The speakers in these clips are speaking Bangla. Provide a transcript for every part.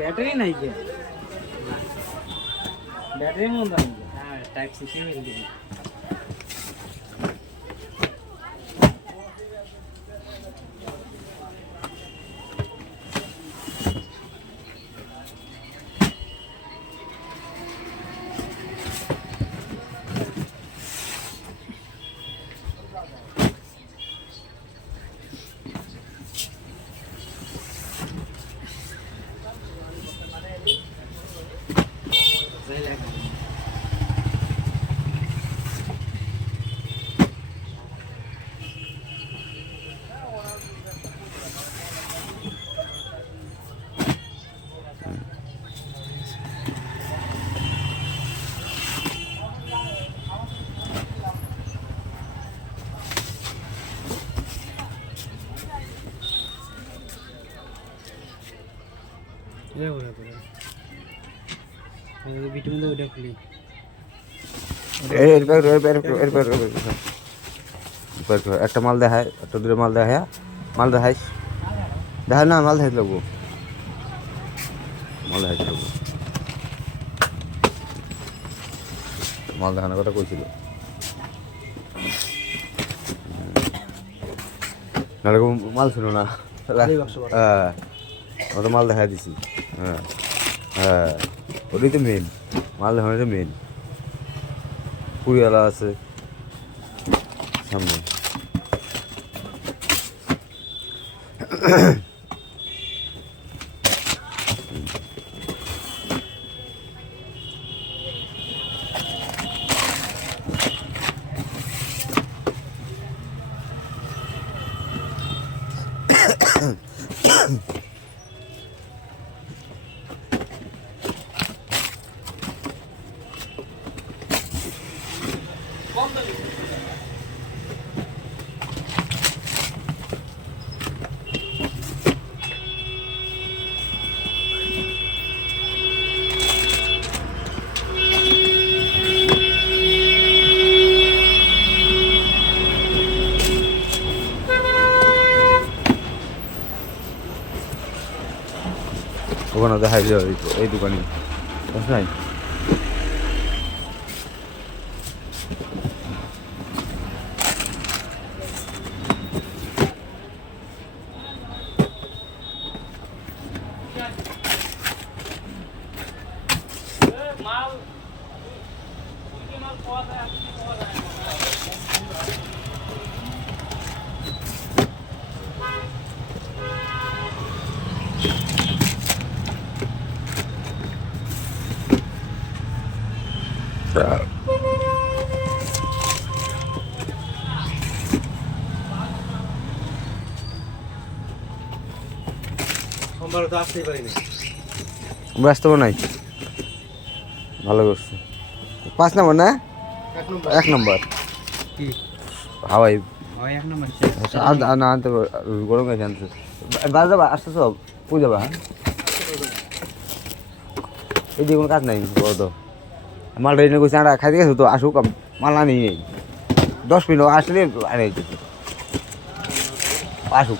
ব্যাটারি নাই কে ব্যাটারি মন নাই হ্যাঁ টাইপ সি কেবল দিয়ে একটা মাল দেখায় একটা দূরে মাল দেখায় মাল দেখাইস দেখা না মাল দেখাইতে লাগবো মাল দেখাইতে লাগবো মাল দেখানোর কথা কইছিল নাহলে মাল ছিল না হ্যাঁ ওটা মাল দেখা দিছি হ্যাঁ হ্যাঁ ওটাই তো মেন মাল দেখানোটা মেন পুরিওয়ালা আছে সামনে ওখানে দেখাই দিও এই দোকানে নাই ব্যস্ত নাই ভালো করছে 5 নম্বর না 1 নম্বর হাওয়াই না আনতে গরম গেছে আনতে বাজে যাবা আসতে সব পুজো যাবা হ্যাঁ এই যে কোনো কাজ নাই তো মাল রেডি করছে আমরা খাইতে গেছো তো আসুক মাল আনি নেই 10 মিনিট আসলে আনে আসুক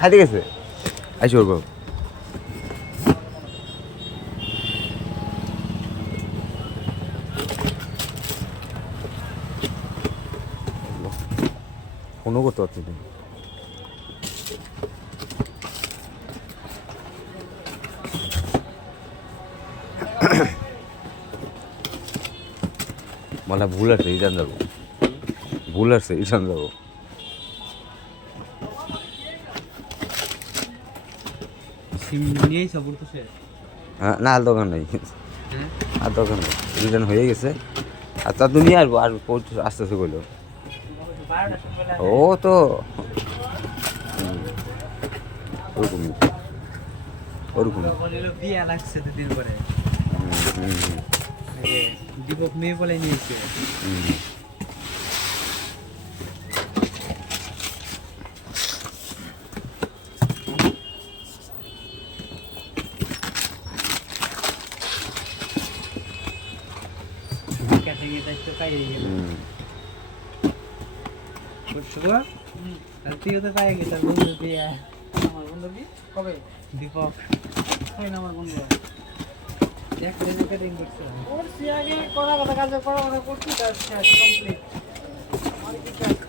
খাইতে গেছে আইসি করবো ফোনও করতে পারছি না মানে ভুল আছে রিটার্ন যাবো ভুল আছে রিটার্ন যাবো হ্যাঁ না আর দোকান নেই আর দোকান নেই রিটার্ন হয়ে গেছে আর তা তুমি আসবো আর আস্তে আস্তে করলো ও তো ওরকমই বিয়া লাগছে দুদিন পরে দীপক মেয়ে বলে নিয়েছে তুইও তো পাই গেছিস বন্ধু বিয়া আমার বন্ধু কবে দীপক হয় না আমার বন্ধু এক দিনে কাটিং করছে ওর সে আগে করা কথা করছি তার শেষ কমপ্লিট আর কিছু আছে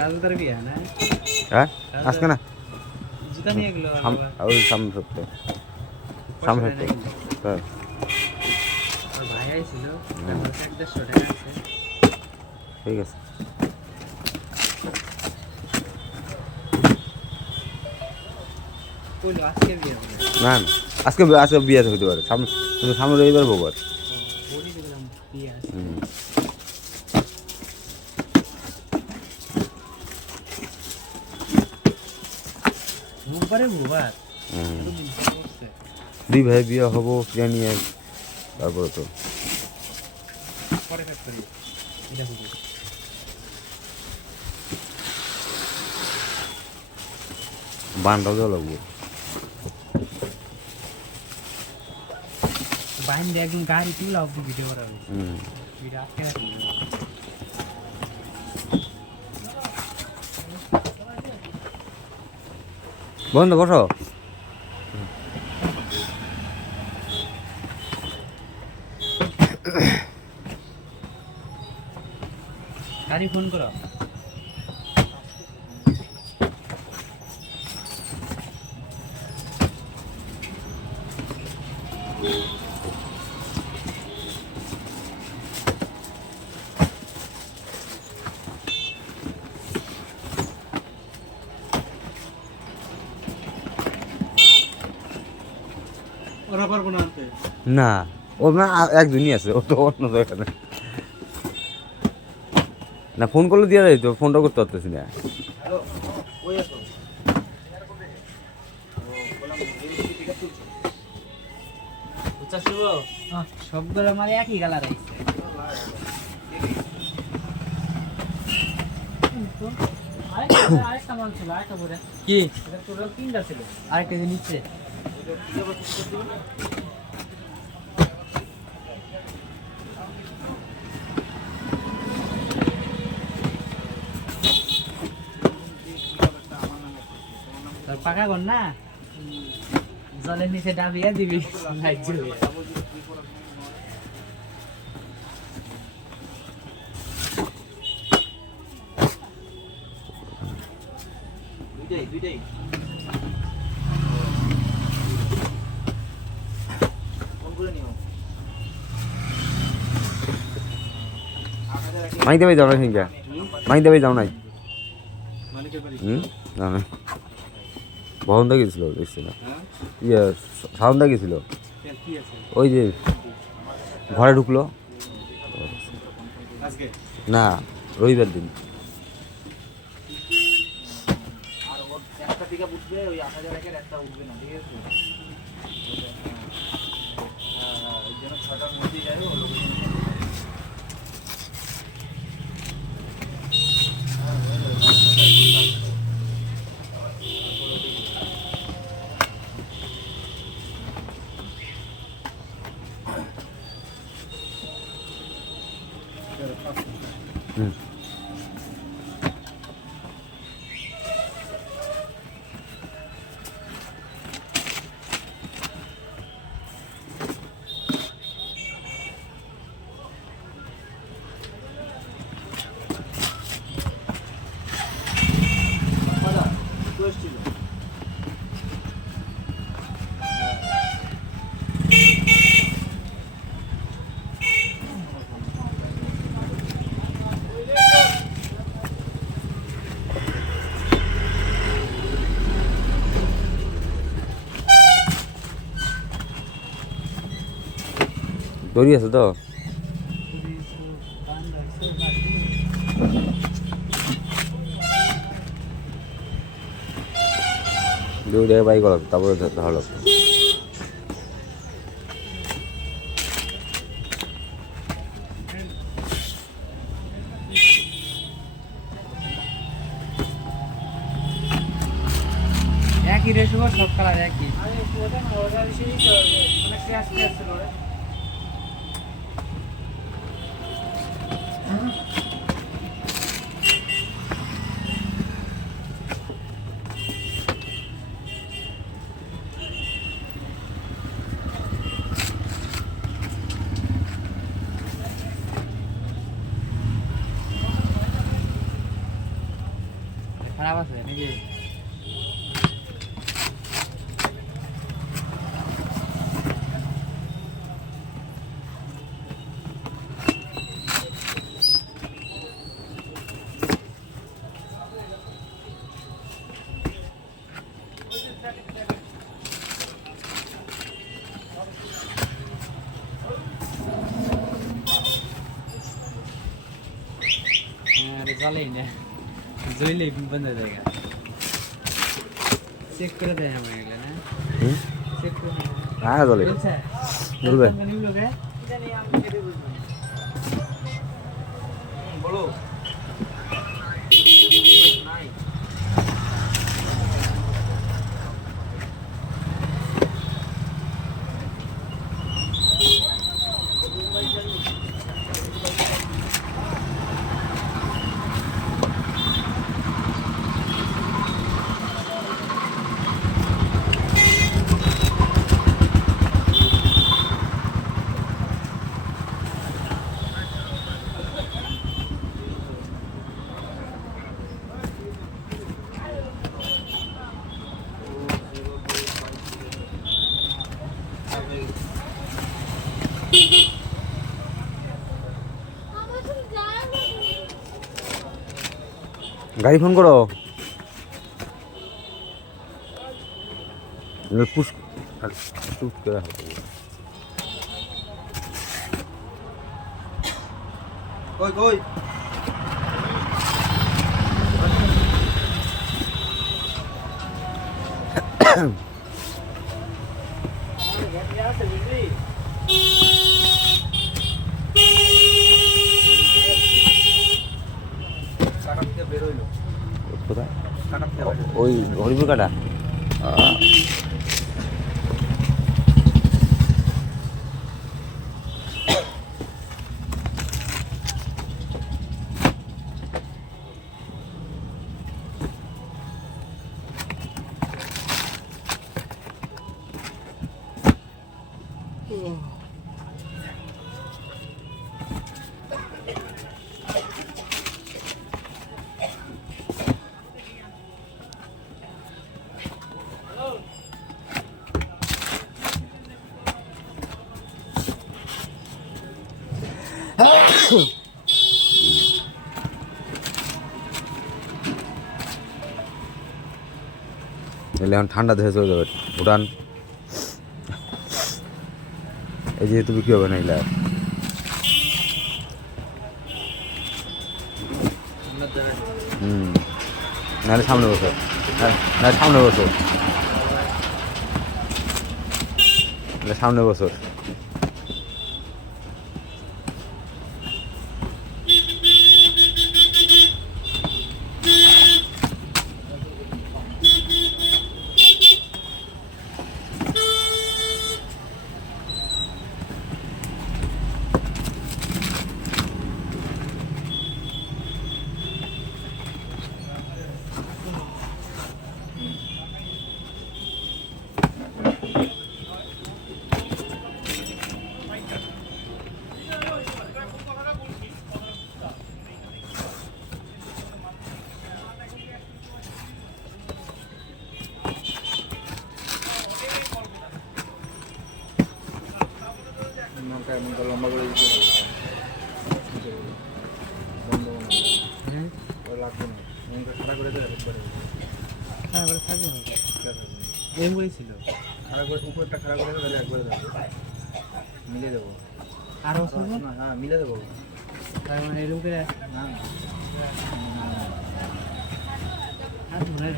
রাজুদার বিয়ে না হ্যাঁ আজকে না জুতা নিয়ে গেলো ওই সামনে সপ্তাহে সামনে সপ্তাহে হ্যাঁ ওর ভাই আইছিল 150 টাকা আছে ঠিক আছে কইলো আজকে বিয়ে হবে না না, আজকে আজকে বিয়ে হতে পারে সামনে কিন্তু সামনে রবিবার বউবার বলি দিলাম বিয়ে আছে হুম বুবারে বুবার হুম। তুমি করছে দুই ভাই বিয়ে হবো জানি তারপরে তো পরে কাট করি এটা বুঝি বানটাও দেওয়া লাগবে বাইন্দে একদম গাড়ি তুলা অব্দি ভিডিও করা হুম ভিডিও আটকে রাখি বন্ধু বসো গাড়ি ফোন করো ওরা পারবো না আনতে না ও না একজনই আছে ও তো অন্য জায়গায় না ফোন করলে দিয়ে যাই তো ফোনটা করতে পারতেছি না হ্যালো ওই আসো সবগুলো আমার একই কালার আইছে আরেকটা মাল ছিল আরেকটা বলে কি এটা টোটাল 3টা ছিল আরেকটা যে নিচে তোর পাকা কর না জলের নিচে ডাবিয়ে দিবি লাইট জ্বলিয়ে দুইটাই মাইতে ভাই যাও না সিংহা মাইতে ভাই যাও নাই হুম না না বহনদা গেছিল দেখছি না ইয়ে সাউন্ডা গেছিল ওই যে ঘরে ঢুকলো না রবিবার দিন হুম দড়ি আছে তো দুই জায়গায় বাই করা তারপরে ভালো একই রেশো সব কালার একই ওটা না ওটা সেই মানে ক্র্যাশ ক্র্যাশ ছিল খারাপ আছে নাকি अरे चले ना जोइले बंद हो जाएगा चेक कर दे हम ये ना चेक कर হ্যাঁ চলে বলবে कंपनी लोग है जाने आप के बोलो গাড়ি ফোন করো পুশ পুশ করে কই কই কাটা থেকে বের হইলো কোথায় কাটা থেকে বের হইলো ওই হরিপুর কাটা এলে এখন ঠান্ডা দেশে চলে যাবে ভুটান এই যে তুমি কি হবে না এগুলা নাহলে সামনে বসো নাহলে সামনে বসো সামনে বসো লম্বা করে দিতে লাগবে না খাড়া করে দেয় একবারে হ্যাঁ বলে থাকবো না এই বলেছিল খাড়া করে উপরটা খাড়া করে তাহলে একবারে দেবো মিলে দেবো আর ওষুধ না হ্যাঁ মিলে দেবো তার মানে এরকম করে না আর ধরে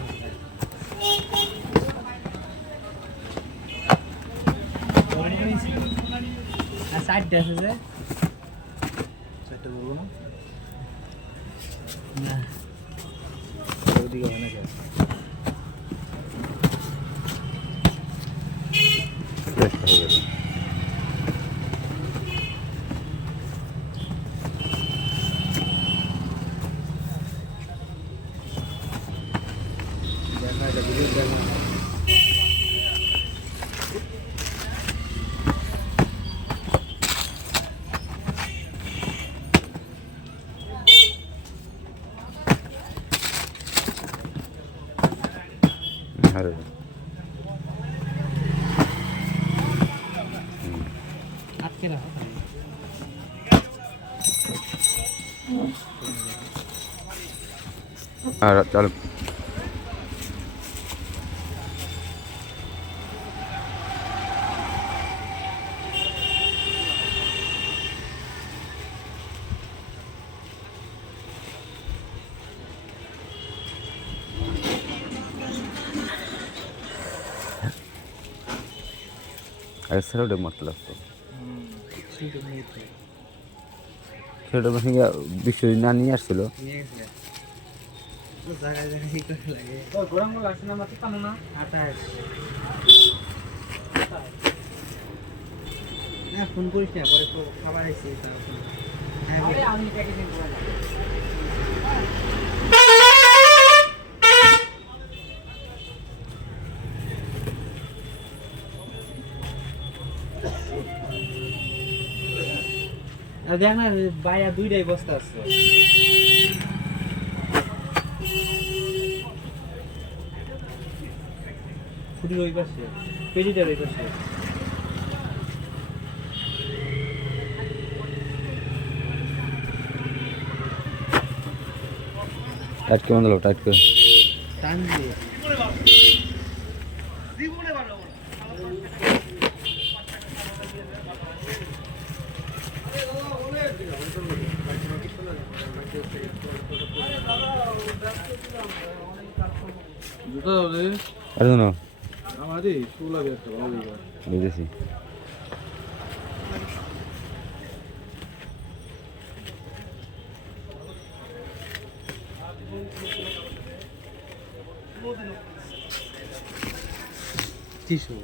আর সাইড আছে যে সেটা বলবো না না ওদিকে হয় না আর চল সেটা মতো লাগতো সেটা বিশ্বজিৎ না নিয়ে আসছিল জায়গায় জায়গায় করে লাগে তো গরমগুলো আসছে না মাত্র কেন না 28 না ফোন করিস না পরে খাবার আইছে তারপর হ্যাঁ আমি প্যাকেজিং করে দেখ না বাইয়া দুইটাই বস্তা আছে খুঁটি ওই পাশে পেজিটার ওই পাশে টাইট কেমন দিল টাইট করে টান দিয়ে আরে না আমারই শু লাগে একটা ভালো বুঝেছি টিস্যু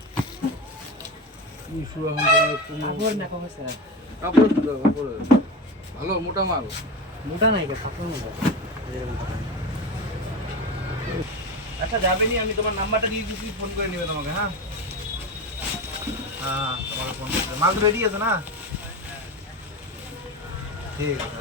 শু এখন একটু কাপড় না কবে স্যার কাপড় সুন্দর কাপড় ভালো মোটা মাল মোটা নাই কাপড় মোটা আচ্ছা যাবে নি আমি তোমার নাম্বারটা দিয়ে দিচ্ছি ফোন করে নেবে তোমাকে হ্যাঁ হ্যাঁ তোমাকে ফোন করতে মাল তো রেডি আছে না ঠিক আছে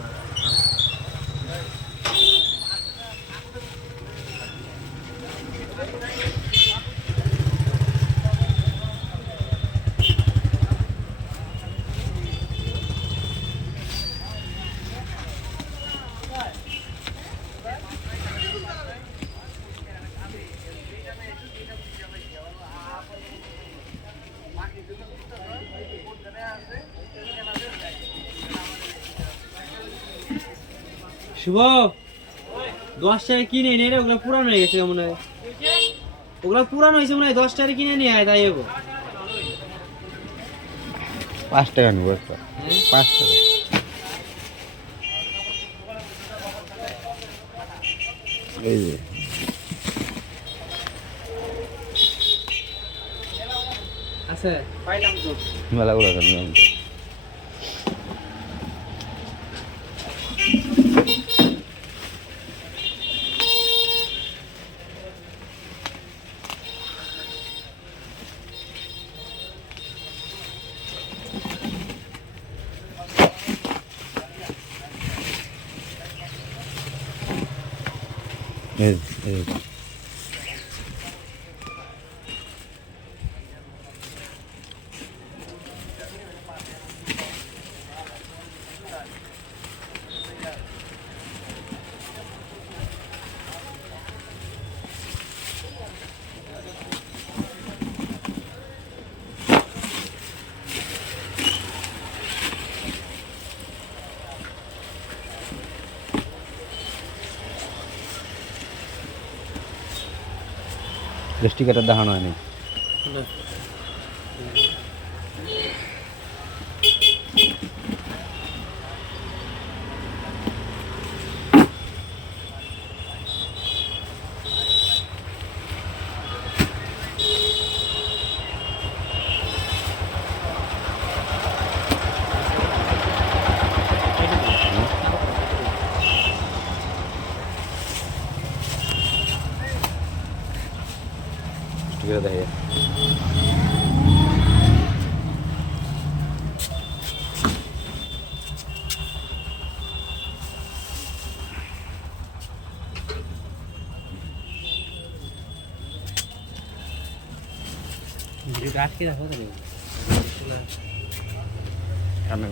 শুভ 10 টাকা কিনে নে রে ওগুলা পুরানো হয়ে গেছে মনে হয় ওগুলা পুরানো হয়েছে মনে হয় 10 টাকা কিনে নিয়ে আয় তাই হবো 5 টাকা নেবো একটা 5 টাকা এই যে আছে পাইলাম তো মেলাগুলো কেন এই স্টিকারটা দেখানো হয়নি স্টিকার দেখে ভিডিওটা আটকে রাখো তাহলে কানে